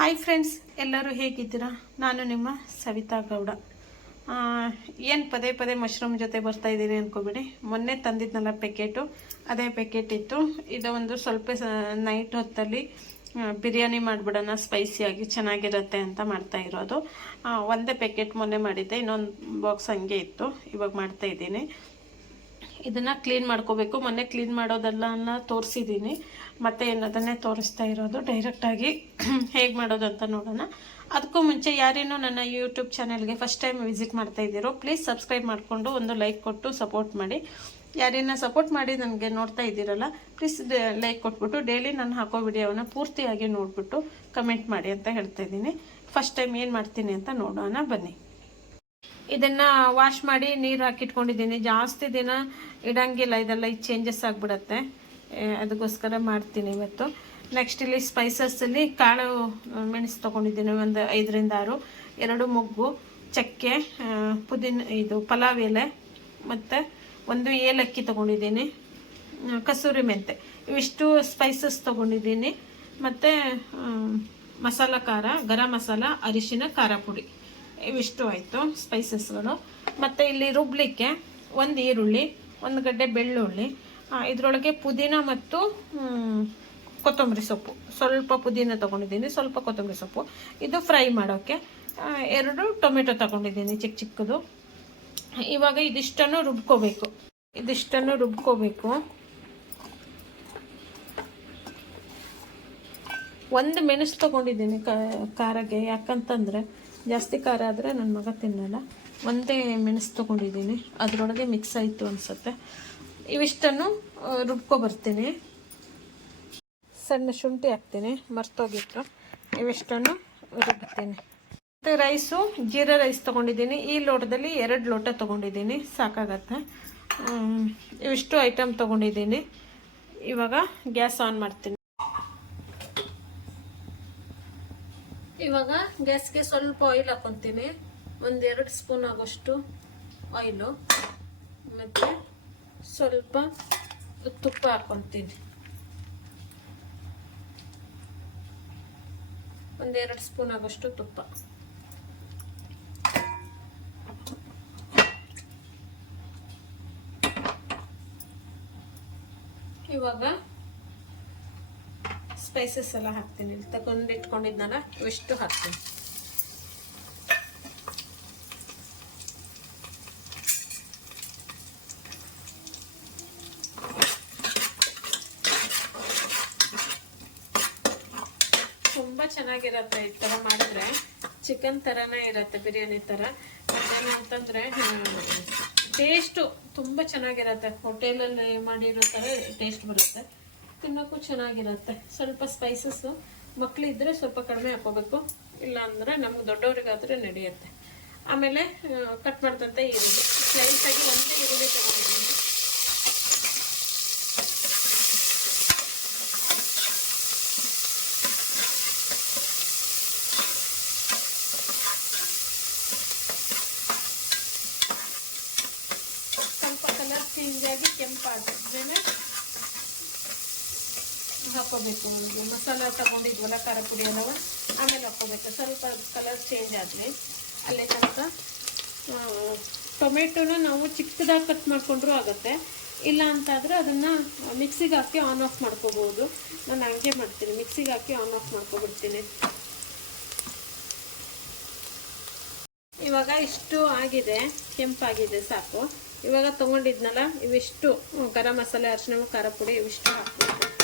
Hi friends ಎಲ್ಲರೂ ಹೇಗಿದ್ದೀರಾ? ನಾನು ನಿಮ್ಮ ಸವಿತಾ ಗೌಡ. ಏನು ಪದೇ ಪದೇ ಮಶ್ರೂಮ್ ಜೊತೆ ಬರ್ತಾ ಇದ್ದೀನಿ ಅಂದ್ಕೊಬಿಡಿ ಮೊನ್ನೆ ತಂದಿದ್ನಲ್ಲ ಪ್ಯಾಕೆಟು ಅದೇ ಪ್ಯಾಕೆಟ್ ಇತ್ತು. ಇದು ಒಂದು ಸ್ವಲ್ಪ ನೈಟ್ ಹೊತ್ತಲ್ಲಿ ಬಿರಿಯಾನಿ ಮಾಡಿಬಿಡೋಣ ಸ್ಪೈಸಿಯಾಗಿ ಚೆನ್ನಾಗಿರುತ್ತೆ ಅಂತ ಮಾಡ್ತಾ ಇರೋದು. ಒಂದೇ ಪ್ಯಾಕೆಟ್ ಮೊನ್ನೆ ಮಾಡಿದ್ದೆ, ಇನ್ನೊಂದು ಬಾಕ್ಸ್ ಹಂಗೆ ಇತ್ತು. ಇವಾಗ ಮಾಡ್ತಾ ಇದ್ದೀನಿ. ಇದನ್ನು ಕ್ಲೀನ್ ಮಾಡ್ಕೋಬೇಕು. ಮೊನ್ನೆ ಕ್ಲೀನ್ ಮಾಡೋದೆಲ್ಲ ತೋರಿಸಿದ್ದೀನಿ ಮತ್ತೆ ಏನದನ್ನೇ ತೋರಿಸ್ತಾ ಇರೋದು ಡೈರೆಕ್ಟಾಗಿ ಹೇಗೆ ಮಾಡೋದು ಅಂತ ನೋಡೋಣ. ಅದಕ್ಕೂ ಮುಂಚೆ ಯಾರೇನೋ ನನ್ನ ಯೂಟ್ಯೂಬ್ ಚಾನಲ್ಗೆ ಫಸ್ಟ್ ಟೈಮ್ ವಿಸಿಟ್ ಮಾಡ್ತಾ ಇದ್ದೀರೋ ಪ್ಲೀಸ್ ಸಬ್ಸ್ಕ್ರೈಬ್ ಮಾಡಿಕೊಂಡು ಒಂದು ಲೈಕ್ ಕೊಟ್ಟು ಸಪೋರ್ಟ್ ಮಾಡಿ. ಯಾರೇನ ಸಪೋರ್ಟ್ ಮಾಡಿ ನನಗೆ ನೋಡ್ತಾ ಇದ್ದೀರಲ್ಲ ಪ್ಲೀಸ್ ಲೈಕ್ ಕೊಟ್ಬಿಟ್ಟು ಡೈಲಿ ನಾನು ಹಾಕೋ ವಿಡಿಯೋವನ್ನು ಪೂರ್ತಿಯಾಗಿ ನೋಡಿಬಿಟ್ಟು ಕಮೆಂಟ್ ಮಾಡಿ ಅಂತ ಹೇಳ್ತಾ ಇದ್ದೀನಿ. ಫಸ್ಟ್ ಟೈಮ್ ಏನು ಮಾಡ್ತೀನಿ ಅಂತ ನೋಡೋಣ ಬನ್ನಿ. ಇದನ್ನ ವಾಶ್ ಮಾಡಿ ನೀರು ಹಾಕಿಟ್ಕೊಂಡಿದ್ದೀನಿ. ಜಾಸ್ತಿ ದಿನ ಇಡಂಗಿಲ್ಲ. ಇದೆಲ್ಲ ಇದು ಚೇಂಜಸ್ ಆಗಿಬಿಡತ್ತೆ. ಅದಕ್ಕೋಸ್ಕರ ಮಾಡ್ತೀನಿ ಇವತ್ತು. ನೆಕ್ಸ್ಟ್ ಇಲ್ಲಿ ಸ್ಪೈಸಸ್ಸಲ್ಲಿ ಕಾಳು ಮೆಣಸು ತೊಗೊಂಡಿದ್ದೀನಿ. ಒಂದು ಐದರಿಂದ ಆರು. ಎರಡು ಮೊಗ್ಗು, ಚಕ್ಕೆ ಪುದೀನ, ಇದು ಪಲಾವ್ ಎಲೆ ಮತ್ತು ಒಂದು ಏಲಕ್ಕಿ ತೊಗೊಂಡಿದ್ದೀನಿ. ಕಸೂರಿ ಮೆಂತೆ. ಇವಿಷ್ಟು ಸ್ಪೈಸಸ್ ತೊಗೊಂಡಿದ್ದೀನಿ. ಮತ್ತು ಮಸಾಲ ಖಾರ, ಗರಂ ಮಸಾಲ, ಅರಿಶಿನ, ಖಾರ ಪುಡಿ. ಇವಿಷ್ಟು ಆಯಿತು ಸ್ಪೈಸಸ್ಗಳು ಮತ್ತು ಇಲ್ಲಿ ರುಬ್ಲಿಕ್ಕೆ ಒಂದು ಈರುಳ್ಳಿ, ಒಂದು ಗಡ್ಡೆ ಬೆಳ್ಳುಳ್ಳಿ ಇದರೊಳಗೆ ಪುದೀನ ಮತ್ತು ಕೊತ್ತಂಬರಿ ಸೊಪ್ಪು. ಸ್ವಲ್ಪ ಪುದೀನ ತೊಗೊಂಡಿದ್ದೀನಿ, ಸ್ವಲ್ಪ ಕೊತ್ತಂಬರಿ ಸೊಪ್ಪು. ಇದು ಫ್ರೈ ಮಾಡೋಕ್ಕೆ ಎರಡು ಟೊಮೆಟೊ ತೊಗೊಂಡಿದ್ದೀನಿ ಚಿಕ್ಕ ಚಿಕ್ಕದು. ಇವಾಗ ಇದಿಷ್ಟನ್ನು ರುಬ್ಕೋಬೇಕು. ಇದಿಷ್ಟನ್ನು ರುಬ್ಕೋಬೇಕು. ಒಂದು ಮೆಣಸು ತೊಗೊಂಡಿದ್ದೀನಿ ಖಾರಕ್ಕೆ, ಯಾಕಂತಂದರೆ ಜಾಸ್ತಿ ಖಾರ ಆದರೆ ನನ್ನ ಮಗ ತಿನ್ನಲ್ಲ. ಒಂದೇ ಮೆಣಸು ತೊಗೊಂಡಿದ್ದೀನಿ. ಅದರೊಳಗೆ ಮಿಕ್ಸ್ ಆಯಿತು ಅನಿಸುತ್ತೆ. ಇವಿಷ್ಟನ್ನು ರುಬ್ಕೊ ಬರ್ತೀನಿ. ಸಣ್ಣ ಶುಂಠಿ ಹಾಕ್ತೀನಿ. ಮರ್ತೋಗಿತ್ತು. ಇವಿಷ್ಟನ್ನು ರುಬ್ತೀನಿ. ಮತ್ತು ರೈಸು ಜೀರಾ ರೈಸ್ ತೊಗೊಂಡಿದ್ದೀನಿ. ಈ ಲೋಟದಲ್ಲಿ ಎರಡು ಲೋಟ ತೊಗೊಂಡಿದ್ದೀನಿ. ಸಾಕಾಗತ್ತೆ. ಇವಿಷ್ಟು ಐಟಮ್ ತೊಗೊಂಡಿದ್ದೀನಿ. ಇವಾಗ ಗ್ಯಾಸ್ ಆನ್ ಮಾಡ್ತೀನಿ. ಇವಾಗ ಗ್ಯಾಸ್ಗೆ ಸ್ವಲ್ಪ ಆಯಿಲ್ ಹಾಕೊತೀನಿ. ಒಂದೆರಡು ಸ್ಪೂನ್ ಆಗೋಷ್ಟು ಆಯಿಲು ಮತ್ತು ಸ್ವಲ್ಪ ತುಪ್ಪ ಹಾಕೊತೀನಿ. ಒಂದೆರಡು ಸ್ಪೂನ್ ಆಗೋಷ್ಟು ತುಪ್ಪ. ಇವಾಗ ಸ್ಪೈಸಸ್ ಎಲ್ಲ ಹಾಕ್ತೀನಿ. ಇಲ್ಲಿ ತಗೊಂಡು ಇಟ್ಕೊಂಡಿದ್ನಲ್ಲ, ಇವಿಷ್ಟು ಹಾಕ್ತೀನಿ. ತುಂಬ ಚೆನ್ನಾಗಿರತ್ತೆ ಈ ಥರ ಮಾಡಿದ್ರೆ. ಚಿಕನ್ ಥರನೇ ಇರತ್ತೆ, ಬಿರಿಯಾನಿ ಥರ ಅಂತಂದ್ರೆ ಟೇಸ್ಟ್ ತುಂಬ ಚೆನ್ನಾಗಿರತ್ತೆ. ಹೋಟೆಲಲ್ಲಿ ಮಾಡಿರೋ ಥರ ಟೇಸ್ಟ್ ಬರುತ್ತೆ. ತಿನ್ನೋಕ್ಕೂ ಚೆನ್ನಾಗಿರುತ್ತೆ. ಸ್ವಲ್ಪ ಸ್ಪೈಸಸ್ಸು ಮಕ್ಕಳಿದ್ರೆ ಸ್ವಲ್ಪ ಕಡಿಮೆ ಹಾಕೋಬೇಕು. ಇಲ್ಲ ಅಂದರೆ ನಮ್ಗೆ ದೊಡ್ಡವ್ರಿಗಾದರೆ ನಡೆಯುತ್ತೆ. ಆಮೇಲೆ ಕಟ್ ಮಾಡಿದಂತೆ ಈರುಳ್ಳಿ. ಸ್ಲೈಸಾಗಿ ಒಂದೇ ಈರುಳ್ಳಿ ತಗೊಂಡಿದ್ದೀನಿ ಸ್ವಲ್ಪ ಕಲರ್ ಚೇಂಜ್ ಆಗಿ ಕೆಂಪಾಗಿದ್ಮೇಲೆ ಹಾಕೋಬೇಕು ಮಸಾಲ ತಗೊಂಡಿದ್ವಲ್ಲ ಖಾರ ಪುಡಿ ಎಲ್ಲವ ಆಮೇಲೆ ಹಾಕೋಬೇಕು ಸ್ವಲ್ಪ ಕಲರ್ ಚೇಂಜ್ ಆದ್ಮೇಲೆ ಅಲ್ಲೇ ತನಕ ಟೊಮೆಟೊನ ನಾವು ಚಿಕ್ಕದಾಗಿ ಕಟ್ ಮಾಡಿಕೊಂಡ್ರೂ ಆಗುತ್ತೆ. ಇಲ್ಲ ಅಂತಾದರೆ ಅದನ್ನು ಮಿಕ್ಸಿಗೆ ಹಾಕಿ ಆನ್ ಆಫ್ ಮಾಡ್ಕೋಬೋದು. ನಾನು ಹಂಗೆ ಮಾಡ್ತೀನಿ. ಮಿಕ್ಸಿಗೆ ಹಾಕಿ ಆನ್ ಆಫ್ ಮಾಡ್ಕೊಬಿಡ್ತೀನಿ. ಇವಾಗ ಇಷ್ಟು ಆಗಿದೆ. ಕೆಂಪಾಗಿದೆ ಸಾಕು. ಇವಾಗ ತೊಗೊಂಡಿದ್ನಲ್ಲ, ಇವಿಷ್ಟು, ಗರಂ ಮಸಾಲೆ ಅರಿಶಿನ ಖಾರ ಪುಡಿ ಇವಿಷ್ಟು ಹಾಕ್ಬೇಕು.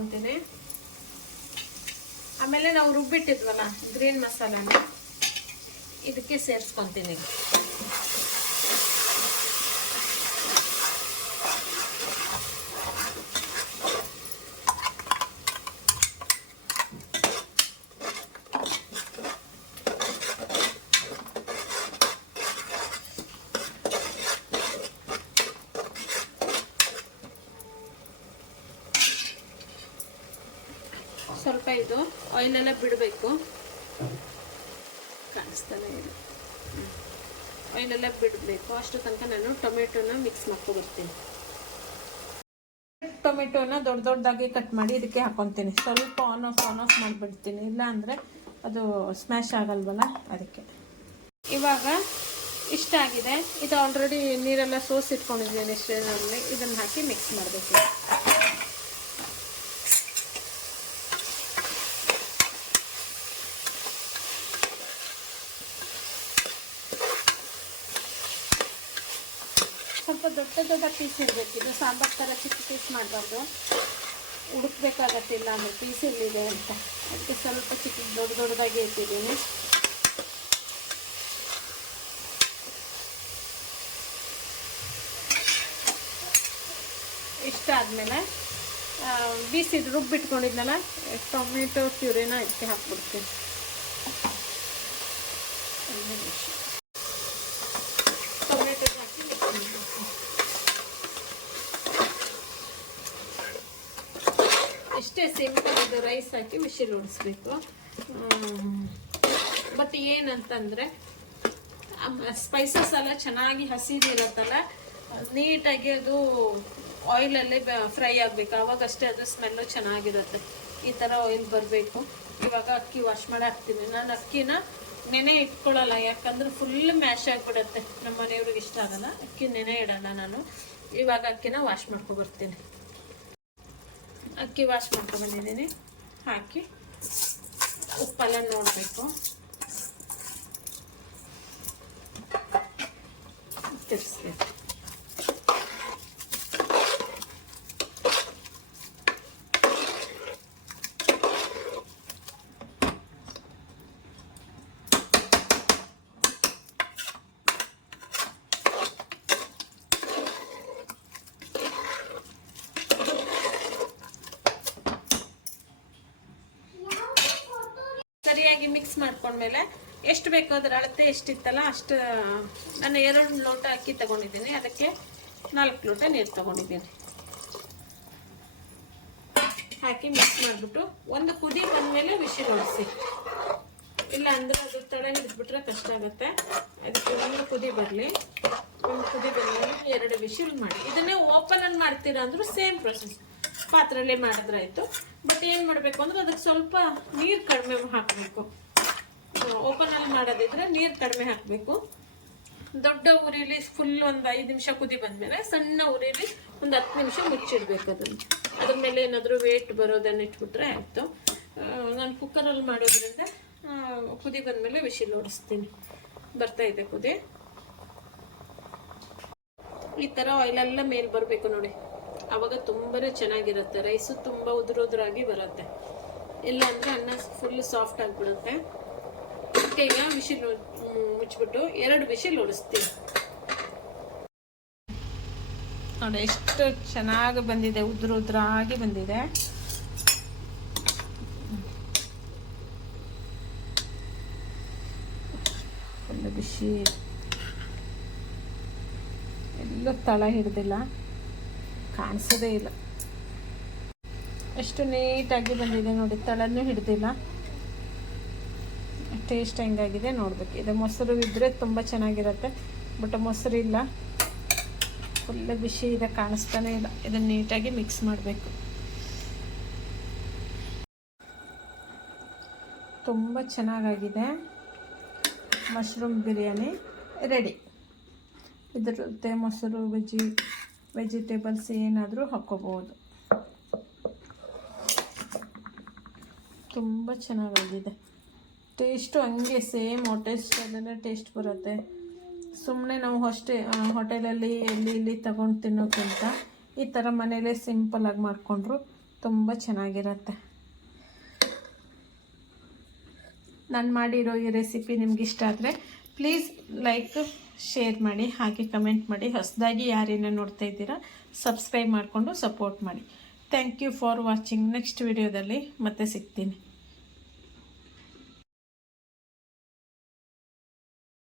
ಸ್ವಲ್ಪ ಆಮೇಲೆ ನಾವು ರುಬ್ಬಿಟ್ಟಿದ್ವಲ್ಲ ಗ್ರೀನ್ ಮಸಾಲಾನ ಇದಕ್ಕೆ ಸೇರಿಸ್ಕೊತೀನಿ ಸ್ವಲ್ಪ ಇದು. ಆಯಿಲೆಲ್ಲ ಬಿಡಬೇಕು. ಕಾಣಿಸ್ತಾನೆ ಇದೆ. ಆಯಿಲೆಲ್ಲ ಬಿಡಬೇಕು. ಅಷ್ಟು ತನಕ ನಾನು ಟೊಮೆಟೊನ ಮಿಕ್ಸ್ ಮಾಡ್ಕೊಬರ್ತೀನಿ. ಟೊಮೆಟೊನ ದೊಡ್ಡ ದೊಡ್ಡದಾಗಿ ಕಟ್ ಮಾಡಿ ಇದಕ್ಕೆ ಹಾಕೊತೀನಿ. ಸ್ವಲ್ಪ ಆನ್ ಆಫ್ ಆನ್ ಆಫ್ ಮಾಡಿಬಿಡ್ತೀನಿ. ಇಲ್ಲ ಅಂದರೆ ಅದು ಸ್ಮ್ಯಾಶ್ ಆಗಲ್ವಲ್ಲ ಅದಕ್ಕೆ. ಇವಾಗ ಇಷ್ಟ ಆಗಿದೆ. ಇದು ಆಲ್ರೆಡಿ ನೀರೆಲ್ಲ ಸೋಸಿ ಇಟ್ಕೊಂಡಿದ್ದೀನಿ ಸ್ಟ್ರೇನಲ್ಲಿ ಇದನ್ನು ಹಾಕಿ ಮಿಕ್ಸ್ ಮಾಡಬೇಕು. ಸ್ವಲ್ಪ ದೊಡ್ಡ ದೊಡ್ಡ ಪೀಸ್ ಇರಬೇಕು. ಇದು ಸಾಂಬಾರು ಥರ ಚಿಕ್ಕ ಪೀಸ್ ಮಾಡಬಾರ್ದು. ಹುಡುಕ್ಬೇಕಾಗತ್ತಿಲ್ಲ ಅಂದರೆ ಪೀಸ್ ಎಲ್ಲಿದೆ ಅಂತ. ಅದಕ್ಕೆ ಸ್ವಲ್ಪ ಚಿಕ್ಕ ದೊಡ್ಡ ದೊಡ್ಡದಾಗಿ ಇಟ್ಟಿದ್ದೀನಿ. ಇಷ್ಟ ಆದಮೇಲೆ ಬೀಸಿದ್ದು ರುಬ್ಬಿಟ್ಕೊಂಡಿದ್ನಲ್ಲ, ಟೊಮೆಟೊ ಪ್ಯೂರಿನ ಇದಕ್ಕೆ ಹಾಕ್ಬಿಡ್ತೀನಿ ಒಂದು ನಿಮಿಷ. ಟೊಮೆಟೊ ಹಾಕಿ mix ಮಾಡ್ಬೇಕು. ಇಷ್ಟೇ ಸಿಂಪಲ್ ಇದು ರೈಸ್ ಹಾಕಿ ಮಿಷಿಲ್ ಉಡಿಸ್ಬೇಕು ಬಟ್ ಏನಂತಂದರೆ ಸ್ಪೈಸಸ್ ಎಲ್ಲ ಚೆನ್ನಾಗಿ ಹಸಿದಿರತ್ತಲ್ಲ, ನೀಟಾಗಿ ಅದು ಆಯಿಲಲ್ಲಿ ಫ್ರೈ ಆಗಬೇಕು. ಅವಾಗಷ್ಟೇ ಅದು ಸ್ಮೆಲ್ಲು ಚೆನ್ನಾಗಿರುತ್ತೆ. ಈ ಥರ ಆಯಿಲ್ ಬರಬೇಕು. ಇವಾಗ ಅಕ್ಕಿ ವಾಶ್ ಮಾಡಿ ಹಾಕ್ತೀನಿ ನಾನು ಅಕ್ಕಿನ ನೆನೆ ಇಟ್ಕೊಳ್ಳಲ್ಲ ಯಾಕಂದ್ರೆ ಫುಲ್ ಮ್ಯಾಶ್ ಆಗಿಬಿಡುತ್ತೆ. ನಮ್ಮ ಮನೆಯವ್ರಿಗೆ ಇಷ್ಟ ಆಗಲ್ಲ. ಅಕ್ಕಿ ನೆನೆ ಇಡಲ್ಲ ನಾನು. ಇವಾಗ ಅಕ್ಕಿನ ವಾಶ್ ಮಾಡ್ಕೊಬರ್ತೀನಿ ಅಕ್ಕಿ ವಾಶ್ ಮಾಡ್ಕೊಂಡ್ಬಂದಿದ್ದೀನಿ ಹಾಕಿ ಉಪ್ಪೆಲ್ಲ ನೋಡಬೇಕು. ತಿರ್ಸ್ಬೇಕು. ಮಿಕ್ಸ್ ಮಾಡ್ಕೊಂಡ್ಮೇಲೆ ಎಷ್ಟು ಬೇಕೋ ಅದರ ಅಳತೆ ಎಷ್ಟಿತ್ತಲ್ಲ ಅಷ್ಟು, ನಾನು ಎರಡು ಲೋಟ ಅಕ್ಕಿ ತಗೊಂಡಿದ್ದೀನಿ. ಅದಕ್ಕೆ ನಾಲ್ಕು ಲೋಟ ನೀರು ತಗೊಂಡಿದ್ದೀನಿ. ಹಾಕಿ ಮಿಕ್ಸ್ ಮಾಡಿಬಿಟ್ಟು ಒಂದು ಕುದಿ ಬಂದಮೇಲೆ ವಿಷಿ ಹೊಡಿಸಿ ಇಲ್ಲ ಅಂದ್ರೆ ಅದು ತಳ ಹಿಡಿದ್ಬಿಟ್ರೆ ಕಷ್ಟ ಆಗುತ್ತೆ. ಅದಕ್ಕೆ ಒಂದು ಕುದಿ ಬರಲಿ. ಒಂದು ಕುದಿ ಬಂದಮೇಲೆ ಎರಡು ವಿಶಿಲ್ ಮಾಡಿ. ಇದನ್ನೇ ಓಪನ್ ಅನ್ನು ಮಾಡ್ತೀರಾ ಅಂದರೂ ಸೇಮ್ ಪ್ರೊಸೆಸ್. ಪಾತ್ರೆಯಲ್ಲೇ ಮಾಡಿದ್ರಾಯ್ತು ಬಟ್ ಏನು ಮಾಡಬೇಕು ಅಂದ್ರೆ ಅದಕ್ಕೆ ಸ್ವಲ್ಪ ನೀರು ಕಡಿಮೆ ಹಾಕಬೇಕು. ಓಪನ್ ಅಲ್ಲಿ ಮಾಡೋದಿದ್ರೆ ನೀರು ಕಡಿಮೆ ಹಾಕಬೇಕು. ದೊಡ್ಡ ಉರಿಲಿ ಫುಲ್ ಒಂದು ಐದು ನಿಮಿಷ ಕುದಿ ಬಂದಮೇಲೆ ಸಣ್ಣ ಉರಿಲಿ ಒಂದು ಹತ್ತು ನಿಮಿಷ ಮುಚ್ಚಿಡ್ಬೇಕು ಅದನ್ನು. ಅದ್ರ ಮೇಲೆ ಏನಾದರೂ ವೇಟ್ ಬರೋದನ್ನ ಇಟ್ಬಿಟ್ರೆ ಆಯಿತು. ನಾನು ಕುಕ್ಕರಲ್ಲಿ ಮಾಡೋದ್ರಿಂದ ಕುದಿ ಬಂದಮೇಲೆ ವಿಶಿಲ್ ಓಡಿಸ್ತೀನಿ. ಬರ್ತಾ ಇದೆ ಕುದಿ. ಈ ಥರ ಆಯಿಲೆಲ್ಲ ಮೇಲೆ ಬರಬೇಕು ನೋಡಿ. ಆವಾಗ ತುಂಬಾ ಚೆನ್ನಾಗಿರುತ್ತೆ. ರೈಸು ತುಂಬ ಉದುರುದ್ರಾಗಿ ಬರುತ್ತೆ. ಇಲ್ಲ ಅಂದರೆ ಅನ್ನ ಫುಲ್ ಸಾಫ್ಟ್ ಆಗಿಬಿಡುತ್ತೆ. ಈಗ ವಿಶಿಲ್ ಮುಚ್ಚಿಬಿಟ್ಟು ಎರಡು ವಿಶಿಲ್ ಓಡಿಸ್ತೀನಿ. ನೋಡಿ, ಎಷ್ಟು ಚೆನ್ನಾಗಿ ಬಂದಿದೆ, ಉದ್ರ ಉದ್ರಾಗಿ ಬಂದಿದೆ. ಫುಲ್ ಬಿಸಿ. ಎಲ್ಲ ತಳ ಹಿಡ್ದಿಲ್ಲ. ಕಾಣಿಸೋದೇ ಇಲ್ಲ. ಎಷ್ಟು ನೀಟಾಗಿ ಬಂದಿದೆ ನೋಡಿ, ತಳನೂ ಹಿಡ್ದಿಲ್ಲ. ಟೇಸ್ಟ್ ಹೆಂಗಾಗಿದೆ ನೋಡಬೇಕು. ಇದು ಮೊಸರು ಇದ್ದರೆ ತುಂಬ ಚೆನ್ನಾಗಿರುತ್ತೆ, ಬಟ್ ಮೊಸರು ಇಲ್ಲ. ಫುಲ್ ಬಿಸಿ ಇದೆ, ಕಾಣಿಸ್ತಾನೆ ಇಲ್ಲ. ಇದನ್ನು ನೀಟಾಗಿ ಮಿಕ್ಸ್ ಮಾಡಬೇಕು. ತುಂಬ ಚೆನ್ನಾಗಾಗಿದೆ. ಮಶ್ರೂಮ್ ಬಿರಿಯಾನಿ ರೆಡಿ ಇದ್ರ ಜೊತೆ ಮೊಸರು ವೆಜಿ ವೆಜಿಟೇಬಲ್ಸ್ ಏನಾದರೂ ಹಾಕ್ಕೋಬೋದು. ತುಂಬ ಚೆನ್ನಾಗಾಗಿದೆ. ಟೇಸ್ಟು ಹಂಗೆ ಸೇಮ್ ಅದೆಲ್ಲ ಟೇಸ್ಟ್ ಬರುತ್ತೆ. ಸುಮ್ಮನೆ ನಾವು ಅಷ್ಟೇ ಹೋಟೆಲಲ್ಲಿ ಎಲ್ಲಿ ಇಲ್ಲಿ ತಗೊಂಡು ತಿನ್ನೋಕ್ಕಿಂತ ಈ ಥರ ಮನೇಲೇ ಸಿಂಪಲಾಗಿ ಮಾಡಿಕೊಂಡ್ರು ತುಂಬ ಚೆನ್ನಾಗಿರುತ್ತೆ. ನಾನು ಮಾಡಿರೋ ಈ ರೆಸಿಪಿ ನಿಮ್ಗೆ ಇಷ್ಟ ಆದರೆ ಪ್ಲೀಸ್ ಲೈಕ್, ಶೇರ್ ಮಾಡಿ, ಹಾಗೆ ಕಮೆಂಟ್ ಮಾಡಿ. ಹೊಸದಾಗಿ ಯಾರೇನೋ ನೋಡ್ತಾ ಇದ್ದೀರಾ, ಸಬ್ಸ್ಕ್ರೈಬ್ ಮಾಡಿಕೊಂಡು ಸಪೋರ್ಟ್ ಮಾಡಿ. Thank you for watching. Next ವಿಡಿಯೋದಲ್ಲಿ ಮತ್ತೆ ಸಿಗ್ತೀನಿ.